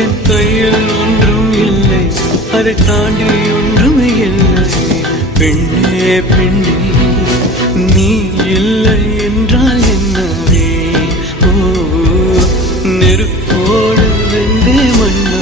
என் கையில் ஒன்றும் இல்லை, அதை தாண்டி ஒன்றும் இல்லை. பெண்ணே பெண்ணே, நீ இல்லை என்றால் என்னவே? ஓ, நெருப்போடு வெந்தே மண்ணா